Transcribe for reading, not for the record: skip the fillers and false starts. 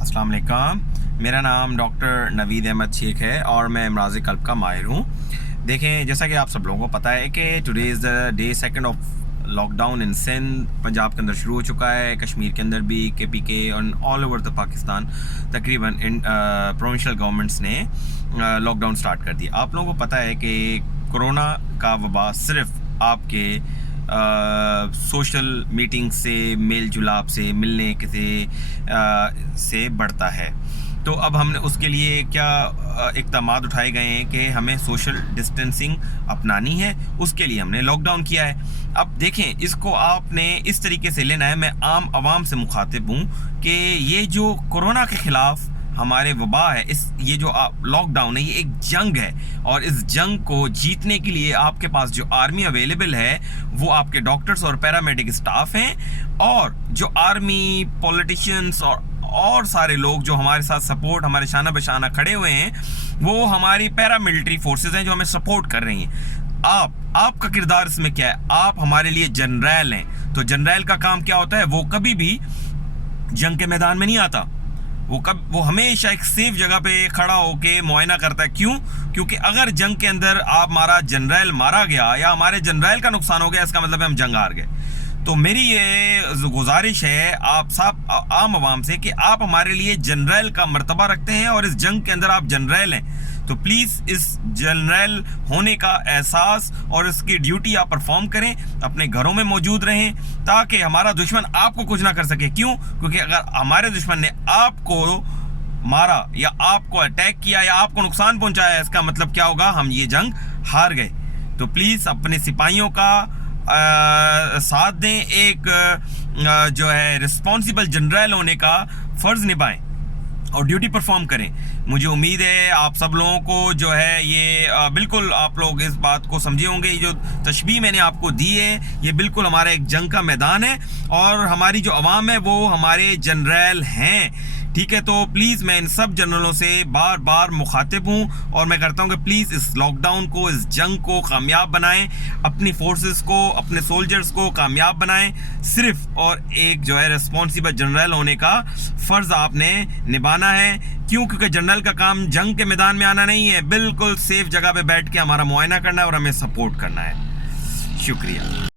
अस्सलाम वालेकुम। मेरा नाम डॉक्टर नवीद अहमद शेख है और मैं अमराज़ क़ल्ब का माहिर हूँ। देखें, जैसा कि आप सब लोगों को पता है कि today is the day 2 of lockdown in Sindh. Punjab के अंदर शुरू हो चुका है, कश्मीर के अंदर भी, KPK और ऑल ओवर द पाकिस्तान तकरीबन इन प्रोविंशियल गवर्नमेंट्स ने लॉकडाउन स्टार्ट कर दिया। आप लोगों को पता है कि कोरोना का वबा सिर्फ आपके सोशल मीटिंग से, मेल जुलाब से, मिलने से बढ़ता है। तो अब हमने उसके लिए क्या इक़दामात उठाए गए हैं कि हमें सोशल डिस्टेंसिंग अपनानी है, उसके लिए हमने लॉकडाउन किया है। अब देखें, इसको आपने इस तरीके से लेना है। मैं आम आवाम से मुखातिब हूँ कि ये जो कोरोना के ख़िलाफ़ हमारे वबा है, ये जो लॉकडाउन है, ये एक जंग है और इस जंग को जीतने के लिए आपके पास जो आर्मी अवेलेबल है वो आपके डॉक्टर्स और पैरामेडिक स्टाफ हैं, और जो आर्मी, पॉलिटिशियंस और सारे लोग जो हमारे साथ सपोर्ट, हमारे शाना बशाना खड़े हुए हैं, वो हमारी पैरामिलिट्री फोर्सेस हैं जो हमें सपोर्ट कर रही हैं। आपका किरदार इसमें क्या है? आप हमारे लिए जनरल हैं। तो जनरल का काम क्या होता है? वो कभी भी जंग के मैदान में नहीं आता। वो हमेशा एक सेफ जगह पे खड़ा होके मुआयना करता है। क्यों? क्योंकि अगर जंग के अंदर हमारा जनरल मारा गया या हमारे जनरल का नुकसान हो गया, इसका मतलब है हम जंग हार गए। तो मेरी ये गुजारिश है आप सब आम आवाम से कि आप हमारे लिए जनरल का मर्तबा रखते हैं और इस जंग के अंदर आप जनरल हैं, तो प्लीज़ इस जनरल होने का एहसास और इसकी ड्यूटी आप परफॉर्म करें, अपने घरों में मौजूद रहें, ताकि हमारा दुश्मन आपको कुछ ना कर सके। क्यों? क्योंकि अगर हमारे दुश्मन ने आपको मारा या आपको अटैक किया या आपको नुकसान पहुंचाया, इसका मतलब क्या होगा? हम ये जंग हार गए। तो प्लीज़ अपने सिपाहियों का साथ दें, एक जो है रिस्पॉन्सिबल जनरल होने का फ़र्ज़ निभाएं और ड्यूटी परफॉर्म करें। मुझे उम्मीद है आप सब लोगों को जो है ये बिल्कुल आप लोग इस बात को समझे होंगे। ये जो तशबीह मैंने आपको दी है, ये बिल्कुल हमारा एक जंग का मैदान है और हमारी जो आवाम है वो हमारे जनरल हैं। ठीक है, तो प्लीज़ मैं इन सब जनरलों से बार बार मुखातिब हूँ और मैं करता हूँ कि प्लीज़ इस लॉकडाउन को, इस जंग को कामयाब बनाएं, अपनी फोर्सेस को, अपने सोल्जर्स को कामयाब बनाएं। सिर्फ और एक जो है रिस्पॉन्सिबल जनरल होने का फ़र्ज़ आपने निभाना है। क्यों? क्योंकि जनरल का काम जंग के मैदान में आना नहीं है, बिल्कुल सेफ जगह पे बैठ के हमारा मुआयना करना है और हमें सपोर्ट करना है। शुक्रिया।